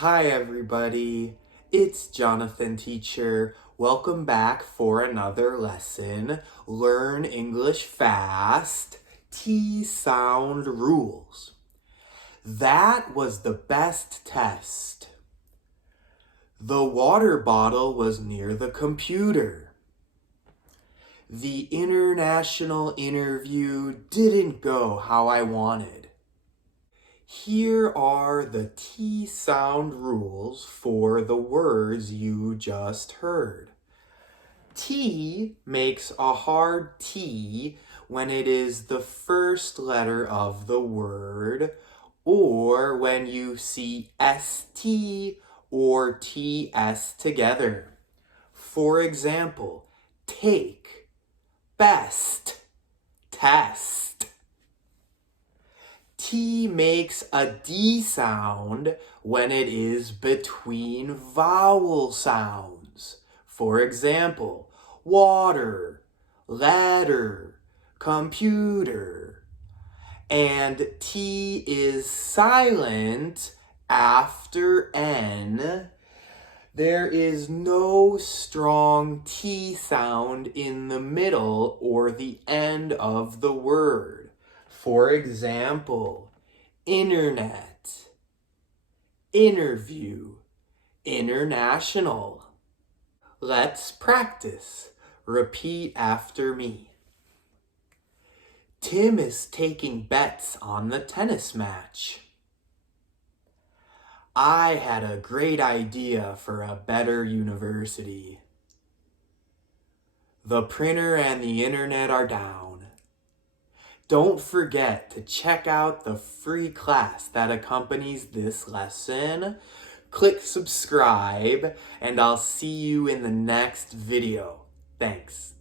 Hi everybody, it's Jonathan Teacher. Welcome back for another lesson. Learn English fast. T-sound rules. That was the best test. The water bottle was near the computer. The international interview didn't go how I wanted. Here are the T-sound rules for the words you just heard. T makes a hard T when it is the first letter of the word, or when you see ST or TS together. For example, take, best, test. T makes a D sound when it is between vowel sounds. For example, water, letter, computer. And T is silent after N. There is no strong T sound in the middle or the end of the word. For example, internet, interview, international. Let's practice. Repeat after me. Tim is taking bets on the tennis match. I had a great idea for a better university. The printer and the internet are down. Don't forget to check out the free class that accompanies this lesson. Click subscribe, and I'll see you in the next video. Thanks.